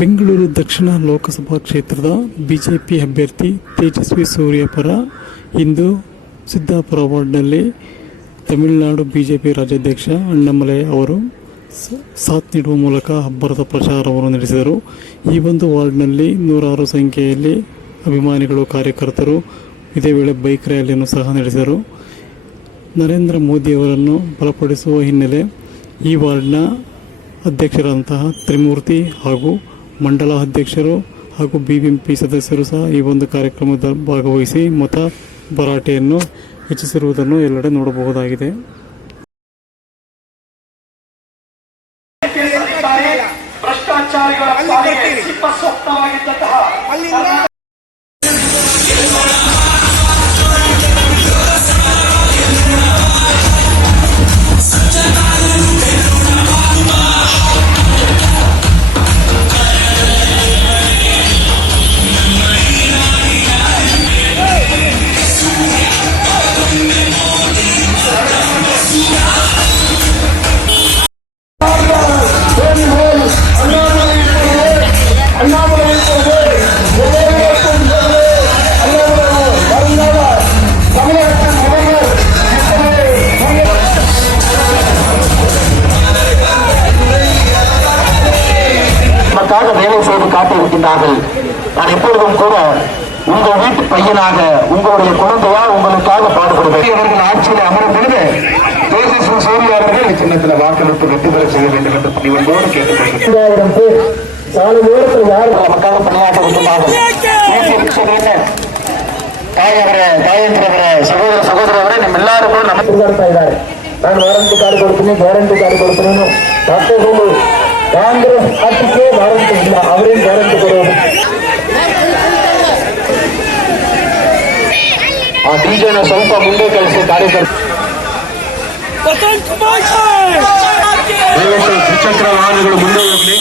ಬೆಂಗಳೂರು ದಕ್ಷಿಣ ಲೋಕಸಭಾ ಕ್ಷೇತ್ರದ ಬಿಜೆಪಿ ಅಭ್ಯರ್ಥಿ ತೇಜಸ್ವಿ ಸೂರ್ಯ ಪರ ಇಂದು ಸಿದ್ದಾಪುರ ವಾರ್ಡ್ನಲ್ಲಿ ತಮಿಳುನಾಡು ಬಿಜೆಪಿ ರಾಜ್ಯಾಧ್ಯಕ್ಷ ಅಣ್ಣಾಮಲೈ ಅವರು ಸಾಥ್ ನೀಡುವ ಮೂಲಕ ಅಬ್ಬರದ ಪ್ರಚಾರವನ್ನು ನಡೆಸಿದರು. ಈ ಒಂದು ವಾರ್ಡ್ನಲ್ಲಿ 106 ಸಂಖ್ಯೆಯಲ್ಲಿ ಅಭಿಮಾನಿಗಳು, ಕಾರ್ಯಕರ್ತರು ಇದೇ ವೇಳೆ ಬೈಕ್ ರ್ಯಾಲಿಯನ್ನು ಸಹ ನಡೆಸಿದರು. ನರೇಂದ್ರ ಮೋದಿಯವರನ್ನು ಬಲಪಡಿಸುವ ಹಿನ್ನೆಲೆ ಈ ವಾರ್ಡ್ನ ಅಧ್ಯಕ್ಷರಾದಂತಹ ತ್ರಿಮೂರ್ತಿ ಹಾಗೂ ಮಂಡಲ ಅಧ್ಯಕ್ಷರು ಹಾಗೂ ಬಿಬಿಎಂಪಿ ಸದಸ್ಯರು ಸಹ ಈ ಒಂದು ಕಾರ್ಯಕ್ರಮದ ಭಾಗವಹಿಸಿ ಮತ ಭರಾಟೆಯನ್ನು ಹೆಚ್ಚಿಸಿರುವುದನ್ನು ಎಲ್ಲೆಡೆ ನೋಡಬಹುದಾಗಿದೆ. வேலை செய்து காட்டியிருக்கின்றார்கள். நான் எப்பொழுதும் கூட உங்கள் வீட்டு பையனாக, உங்களுடைய குழந்தையா உங்களுக்காக பாடுபடுவேன். ஆட்சியில் அமரும் பொழுது தேஜஸ்வி சூர்யா அவர்கள் சின்னத்தில் வாக்களித்து வெற்றி பெற செய்ய வேண்டும் என்று பணிவன்போடு கேட்டுக்கொள்கிறேன். 2000 பேர் சாலை நேரத்தில் யார் நமக்காக பணியாற்ற விரும்பார்கள். ಸಹೋದರವರೇ ನಿಮ್ಮ ಎಲ್ಲರೂ ಕೂಡ ನಮ್ಮ ತಿರುಗಾಡ್ತಾ ಇದ್ದಾರೆ. ನಾನು ವಾರಂಟಿ ಕಾರ್ಡ್ ಕೊಡ್ತೀನಿ, ಗ್ಯಾರಂಟಿ ಕಾರ್ಡ್ ಕೊಡ್ತೀನಿ. ಡಾಕ್ಟರ್ಗಳು ಕಾಂಗ್ರೆಸ್ ಪಾರ್ಟಿಗೆ ವಾರಂಟಿ ಇಲ್ಲ, ಅವರೇನು ಗ್ಯಾರಂಟಿ ಕೊಡೋದು? ಆ ಡಿಜೆನ ಸ್ವಲ್ಪ ಮುಂದೆ ಕಳಿಸಿ ಕಾರ್ಯಕರ್ತರು ದ್ವಿಚಕ್ರ ವಾಹನಗಳು ಮುಂದೆ ಹೋಗಲಿ.